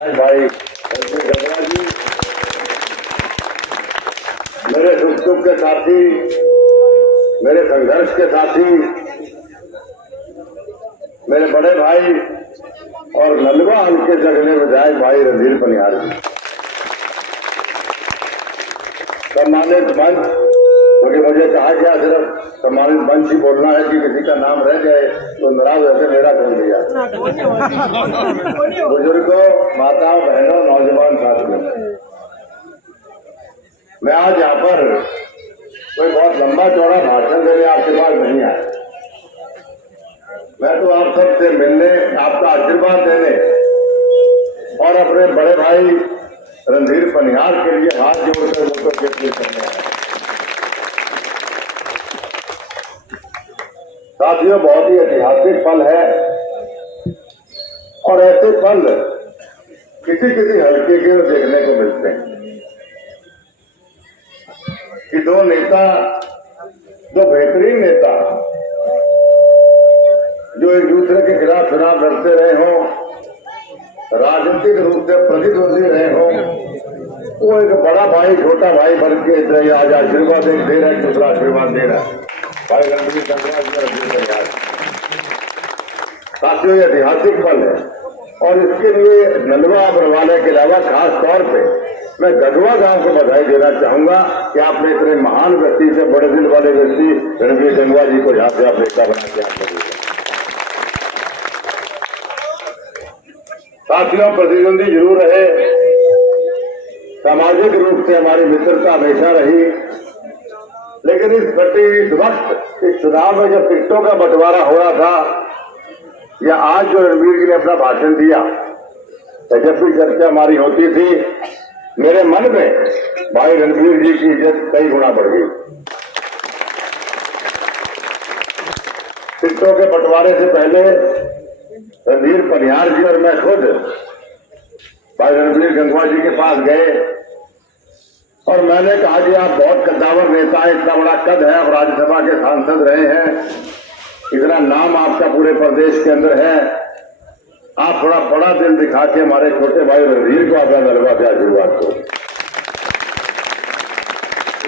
भाई गंगा जी, मेरे सुख दुख के साथी, मेरे संघर्ष के साथी, मेरे बड़े भाई और नलवा हल्के से अगले विधायक भाई रणधीर पनिहार जी, सम्मानित मंच, क्योंकि मुझे कहा गया सिर्फ सम्मानित मंच ही बोलना है कि किसी का नाम रह जाए तो नाराज होकर मेरा कर दिया। बुजुर्गों, माताओं, बहनों, नौजवान साथियों, मैं आज यहाँ पर कोई बहुत लंबा चौड़ा भाषण देने आपके पास नहीं आया। मैं तो आप सबसे मिलने, आपका आशीर्वाद देने और अपने बड़े भाई रणधीर पनिहार के लिए हाथ जोड़कर वो तो गिफ्ट करने आया। साथियों, बहुत ही ऐतिहासिक पल है और ऐसे पल किसी किसी हल्के के देखने को मिलते हैं कि दो नेता, दो बेहतरीन नेता जो एक दूसरे के खिलाफ चुनाव लड़ते रहे हों, राजनीतिक रूप से प्रतिद्वंदी रहे हों, वो एक बड़ा भाई छोटा भाई बन के आज आशीर्वाद दे रहा है, दूसरा आशीर्वाद दे रहा है। भाई रणधीर पनिहार, साथियों, ये ऐतिहासिक पल है और इसके लिए नलवा बरवाले के अलावा खास तौर पे मैं गढ़वा गांव को बधाई देना चाहूंगा कि आपने इतने महान व्यक्ति से, बड़े दिल वाले व्यक्ति रणवीर गंगवा जी को यहाँ से आप नेता बना के आपने दिया। साथियों, प्रतिद्वंदी जरूर रहे, सामाजिक रूप से हमारी मित्रता हमेशा रही, लेकिन इस वक्त इस चुनाव में जब टिकटों का बंटवारा हो रहा था या आज जो रणवीर जी ने अपना भाषण दिया, तो जब भी चर्चा हमारी होती थी, मेरे मन में भाई रणवीर जी की इज्जत कई गुना बढ़ गई। टिकटों के बंटवारे से पहले रणधीर पनिहार जी और मैं खुद भाई रणवीर गंगवा जी के पास गए और मैंने कहा कि आप बहुत कद्दावर नेता है, इतना बड़ा कद है, आप राज्यसभा के सांसद रहे हैं, इतना नाम आपका पूरे प्रदेश के अंदर है, आप थोड़ा बड़ा दिल दिखा के हमारे छोटे भाई रणधीर को अपना नलवा से आशीर्वाद दो।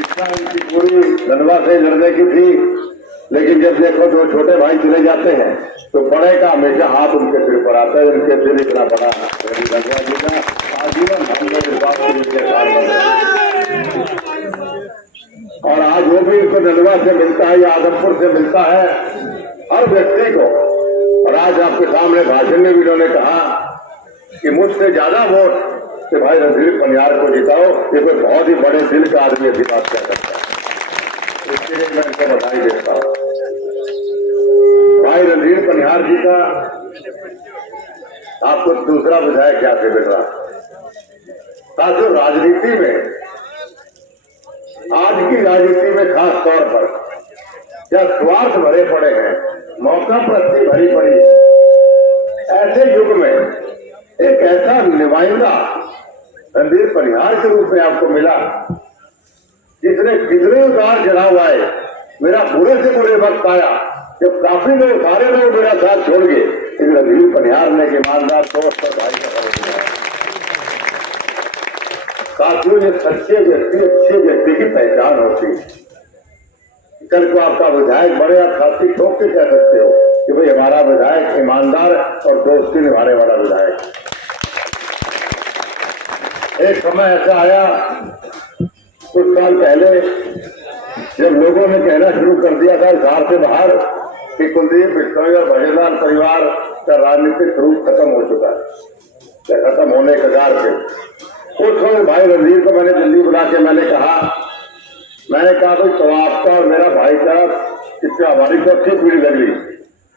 इच्छा उनकी पूरी नलवा से लड़ने की थी, लेकिन जब देखो दो छोटे भाई चले जाते हैं तो बड़े का हमेशा हाथ उनके सिर पर आता है। उनके सिर इतना बड़ा गंगवा जी का आजीवन और आज वो भी इनको नलवा से मिलता है या आदमपुर से मिलता है हर व्यक्ति को। और आज आपके सामने भाषण में भी उन्होंने कहा कि मुझसे ज्यादा वोट से भाई रणधीर पनिहार को जिताओ, ये कोई बहुत ही बड़े दिल का आदमी ऐसी बात कर सकता है, इसके लिए मैं इनको बधाई देता हूँ। भाई रणधीर पनिहार जी का आपको दूसरा विधायक क्या से मिल रहा। साथियों, राजनीति में, आज की राजनीति में खास तौर पर क्या स्वार्थ भरे पड़े हैं, मौका प्रस्ती भरी पड़ी, ऐसे युग में एक ऐसा नुमाइंदा रणधीर पनिहार के रूप में आपको मिला जिसने कितने उतार चढ़ाव आए। मेरा बुरे से बुरे वक्त आया जब काफी लोग, सारे लोग मेरा साथ छोड़ गए, लेकिन रणधीर पनिहार ने ईमानदार दोस्त पर भाई का दिया। साथियों, ये सच्चे व्यक्ति, अच्छे व्यक्ति की पहचान होती है। कल को आपका विधायक बड़े आप खाती ठोक के कह सकते हो कि भाई हमारा विधायक ईमानदार और दोस्ती निभाने वाला विधायक। एक समय ऐसा आया कुछ साल पहले जब लोगों ने कहना शुरू कर दिया था घर से बाहर कि कुलदीप बिश्नोई और भजनलाल परिवार का राजनीतिक रूप खत्म हो चुका है या खत्म होने के कगार पे। उस समय भाई रणधीर को मैंने दिल्ली बुला के मैंने कहा भाई तो आपका और मेरा भाई का इससे हमारी चौथी पीढ़ी लग रही।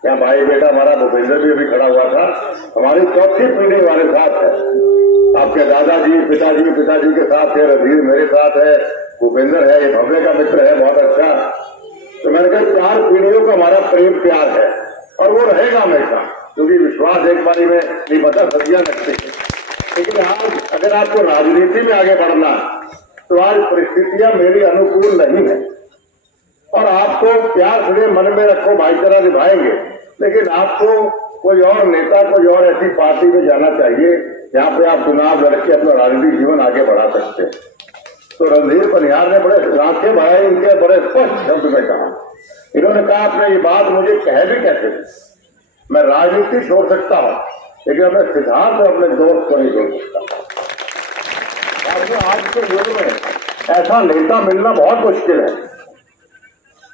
यहाँ भाई बेटा हमारा भूपेंद्र भी अभी खड़ा हुआ था, हमारी चौथी पीढ़ी हमारे साथ है। आपके दादाजी, पिताजी के साथ है, रणधीर मेरे साथ है, भूपेंद्र है, ये भव्य का मित्र है, बहुत अच्छा। तो मैंने कहा 4 पीढ़ियों का हमारा प्रेम प्यार है और वो रहेगा हमेशा, क्योंकि विश्वास एक बारी में नहीं पता, सदियां लगती है। लेकिन आज अगर आपको राजनीति में आगे बढ़ना तो आज परिस्थितियां मेरी अनुकूल नहीं है और आपको प्यार से मन में रखो, भाईचारा निभाएंगे, लेकिन आपको कोई और नेता, कोई और ऐसी पार्टी में जाना चाहिए जहाँ पे आप चुनाव लड़के अपना राजनीतिक जीवन आगे बढ़ा सकते हैं। तो रणधीर बनियार ने बड़े आंखें बढ़ाई, इनके बड़े स्पष्ट शब्द में कहा, इन्होंने कहा आपने ये बात मुझे कह भी कैसे, मैं राजनीति छोड़ सकता हूं लेकिन अपने सिद्धांत और अपने दोस्त को नहीं छोड़ सकता। आज के युग में ऐसा नेता मिलना बहुत मुश्किल है,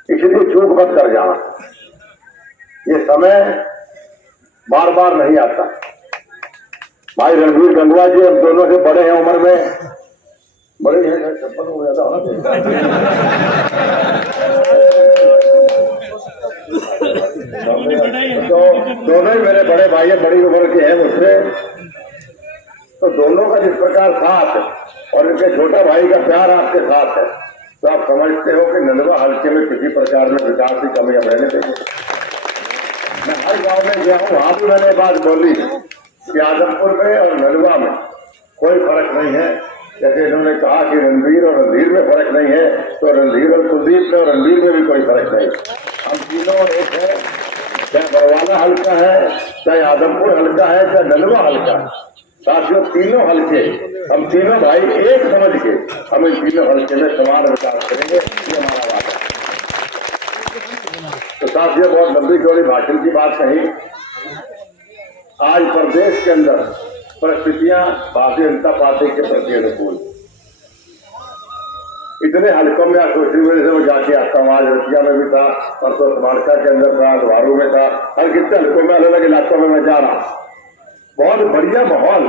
इसलिए चूक मत कर जाना, ये समय बार बार नहीं आता। भाई रणवीर गंगवा जी अब दोनों से बड़े हैं उम्र में, बड़े हैं, 56 हो जाता होना। तो दोनों ही मेरे बड़े भाई बड़ी उम्र के हैं मुझसे, तो दोनों का जिस प्रकार साथ और इनके छोटा भाई का प्यार आपके साथ है, तो आप समझते हो कि नंदवा हल्के में किसी प्रकार में विकास की कमियां रहने देंगे। मैं हर गांव में गया हूं, वहां भी मैंने बात बोली कि आजमपुर में और नंदवा में कोई फर्क नहीं है। जैसे इन्होंने कहा कि रणवीर और रणधीर में फर्क नहीं है, तो रणधीर और कुलदीप में और रणवीर में भी कोई फर्क नहीं। हम तीनों एक है, चाहे बरवाला हल्का है, चाहे आदमपुर हल्का है, चाहे नंदवा हल्का है। साथियों तीनों हल्के, हम तीनों भाई एक समझ के हम इन तीनों हल्के में समान विकास करेंगे, ये हमारा वादा है। तो साथियों बहुत लंबी चौड़ी भाषण की बात कही। आज प्रदेश के अंदर परिस्थितियां भारतीय जनता पार्टी के प्रति अनुकूल, इतने हल्कों में आज सोशल मीडिया से मैं जाके आता हूँ, आज रतिया में भी था, परसों समालका के अंदर था, द्वारू में था, हर कितने हल्कों में अलग अलग इलाकों में मैं जा रहा हूँ। बहुत बढ़िया माहौल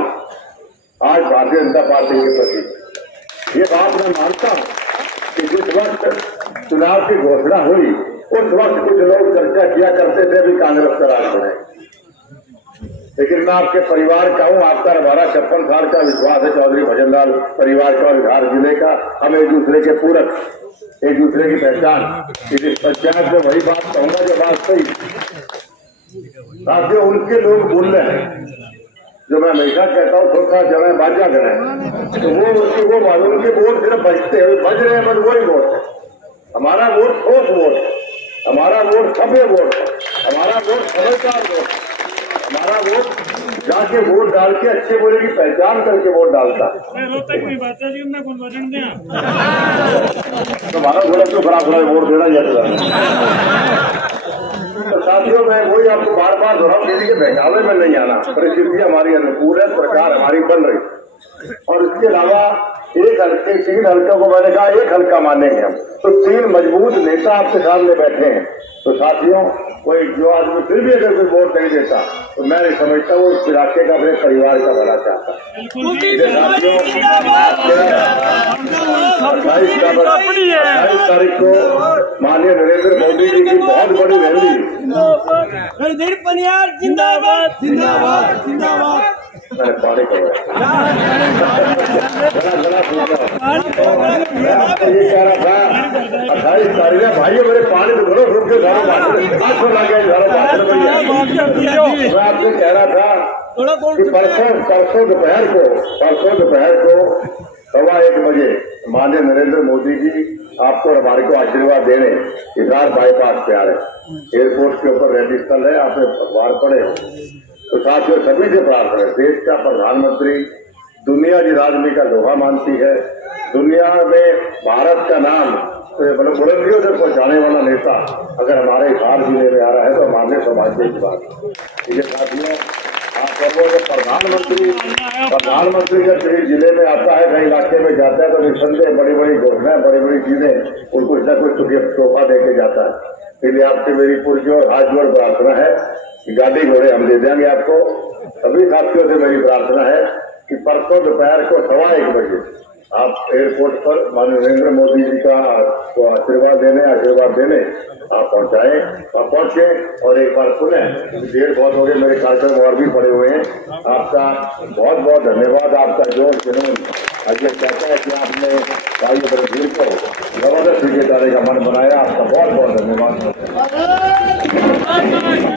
आज भारतीय जनता पार्टी के प्रति। ये बात मैं मानता हूँ कि जिस वक्त चुनाव की घोषणा हुई उस वक्त कुछ लोग चर्चा किया करते थे भी कांग्रेस का राज बने, लेकिन मैं आपके परिवार का हूँ, आपका हमारा 56 साल का विश्वास है चौधरी भजनलाल परिवार का और बिहार जिले का। हम एक दूसरे के पूरक, एक दूसरे की पहचान। इस पंचायत में वही बात कहूंगा जो बात सही। साथियों उनके लोग बोल रहे हैं जो मैं हमेशा कहता हूँ थोड़ा जगह बाजा करें, तो वो मालूम के वोट सिर्फ बजते हैं, बज रहे हैं, बस वही वोट है। हमारा वोट ठोस वोट है, हमारा वोट सभ्य वोट है, हमारा वोट समझदार वोट है, हमारा वोट जाके वोट डाल के अच्छे बुरे की पहचान करके वोट डालता है। तुम्हारा थोड़ा क्यों खराब वोट देना जाता। तो साथियों मैं वही आपको बार बार दोहराव दे के बहकावे में नहीं आना, परिस्थिति हमारी अनुकूल है, सरकार हमारी बन रही। और इसके अलावा एक हल्के 3 हल्कों को मैंने कहा एक हल्का मानेंगे हम, तो 3 मजबूत नेता आपके सामने बैठे हैं। तो साथियों कोई जो आदमी फिर भी अगर कोई वोट नहीं देता तो मैं नहीं समझता वो उस इलाके का अपने परिवार का भला चाहता। साथियों 28 तारीख को माननीय नरेंद्र मोदी जी की बहुत बड़ी रैली, रणधीर बनियार जिंदाबाद जिंदाबाद जिंदाबाद। मैंने पानी मैं आपको ये कह रहा था 28 तारीख है भाइयों मेरे पानी तो भरो रुक के घरों मैं आपसे कह रहा था कि परसों दोपहर को 1:15 बजे माननीय नरेंद्र मोदी जी आपको और हमारे को आशीर्वाद देने हिसार बाईपास पे आ रहे, एयरपोर्ट के ऊपर रैली स्थल है, आपने अखबार पढ़े। तो साथियों सभी से प्रार्थना है, देश का प्रधानमंत्री दुनिया की राजनीति का लोहा मानती है, दुनिया में भारत का नाम बुलंदियों से पहुंचाने वाला नेता अगर हमारे हिसार जिले में आ रहा है तो हमारे सौभाग्य की बात। ये साथियों आप सर्वो जब प्रधानमंत्री जब किसी जिले में आता है, कई इलाके में जाता है तो निसंदेह बड़ी बड़ी घोषणाएं, बड़ी बड़ी चीजें उनको कुछ न कुछ तोहफा देके जाता है। इसलिए आपसे मेरी पुरजोर हाथ जोड़ प्रार्थना है कि गाड़ी घोड़े हम दे देंगे आपको। सभी साथियों से मेरी प्रार्थना है कि परसों दोपहर को 1:15 बजे आप एयरपोर्ट पर माननीय नरेंद्र मोदी जी का तो आशीर्वाद देने आप पहुंचाएं और पहुंचे। और एक बार पुनः देर बहुत हो गई, मेरे कार्यक्रम और भी पड़े हुए हैं। आपका बहुत बहुत धन्यवाद, आपका जो जुनून अजय कहता है कि आपने भाई रणधीर को जबरदस्त विजय का मन बनाया, आपका बहुत बहुत धन्यवाद।